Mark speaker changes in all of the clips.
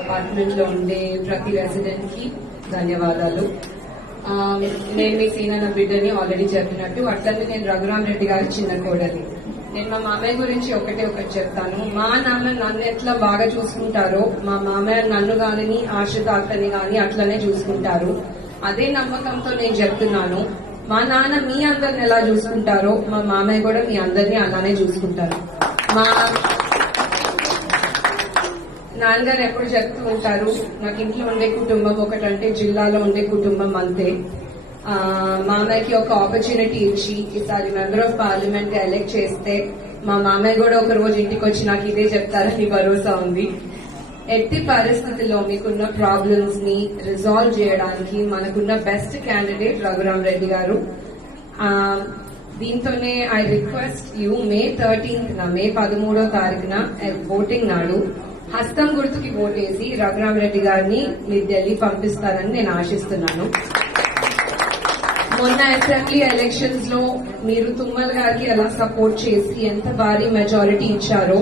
Speaker 1: apartment లో ఉండే ప్రతి రెసిడెంట్ కి ధన్యవాదాలు నేను మీ సీనా నా బిడ్డని ఆల్రెడీ చెప్పినట్టు అట్లనే నేను రఘురామ్ రెడ్డి గారి చిన్న కోడలి నేను మా మామయ్య గురించి ఒకటే ఒకటి చెప్తాను మా నాన్న నన్ను ఎట్లా బాగా చూసుకుంటారో మా మామయ్య నన్ను గానీ ఆశతాతని గాని అట్లనే చూసుకుంటారు అదే నమ్మకంతో నేను చెప్తున్నాను మా నాన్న మీ అందరిని ఎలా చూసుకుంటారో మా మామయ్య కూడా మీ అందరినీ అలానే చూసుకుంటారు మా నాన్నగారు ఎప్పుడు చెప్తూ ఉంటారు నాకు ఇంట్లో ఉండే కుటుంబం ఒకటి అంటే జిల్లాలో ఉండే కుటుంబం అంతే మామయ్యకి ఒక ఆపర్చునిటీ ఇచ్చి ఈసారి మెంబర్ ఆఫ్ పార్లమెంట్ ఎలెక్ట్ చేస్తే మా మామయ్య కూడా ఒక రోజు ఇంటికి వచ్చి నాకు ఇదే చెప్తారని భరోసా ఉంది ఎట్టి పరిస్థితుల్లో మీకున్న ప్రాబ్లమ్స్ ని రిజాల్వ్ చేయడానికి మనకున్న బెస్ట్ క్యాండిడేట్ రఘురామ్ రెడ్డి గారు దీంతోనే I request you May thirteenth May పదమూడో తారీఖున ఓటింగ్ eh, నాడు హస్తం గుర్తుకి ఓటేసి రఘురామరెడ్డి గారిని మీరు ఢిల్లీ పంపిస్తారని నేను ఆశిస్తున్నాను మొన్న అసెంబ్లీ ఎలక్షన్స్ లో మీరు తుమ్మల్ గారికి ఎలా సపోర్ట్ చేసి ఎంత భారీ మెజారిటీ ఇచ్చారో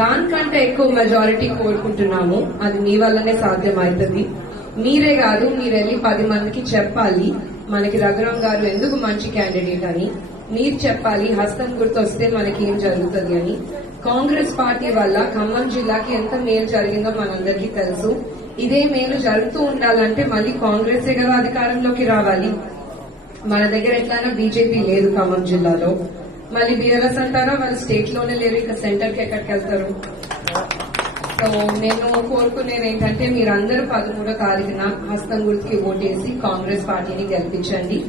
Speaker 1: దానికంటే ఎక్కువ మెజారిటీ కోరుకుంటున్నాము అది మీ వల్లనే సాధ్యమవుతుంది మీరే కాదు మీరు వెళ్ళి పది మందికి చెప్పాలి మనకి రఘురామ్ గారు ఎందుకు మంచి క్యాండిడేట్ అని మీరు చెప్పాలి హస్తం గుర్తు వస్తే మనకి ఏం జరుగుతుంది అని కాంగ్రెస్ పార్టీ వల్ల ఖమ్మం జిల్లాకి ఎంత మేలు జరిగిందో మనందరికీ తెలుసు ఇదే మేలు జరుగుతూ ఉండాలంటే మళ్ళీ కాంగ్రెసే కదా అధికారంలోకి రావాలి మన దగ్గర ఎట్లయినా బీజేపీ లేదు ఖమ్మం జిల్లాలో మళ్ళీ బీఆర్ఎస్ అంటారా వాళ్ళు స్టేట్ లోనే లేరు ఇక సెంటర్ కి ఎక్కడికి వెళ్తారు సో నేను కోరుకునేది ఏంటంటే మీరందరూ పదమూడో తారీఖున హస్తం గుర్తుకి ఓటేసి కాంగ్రెస్ పార్టీని గెలిపించండి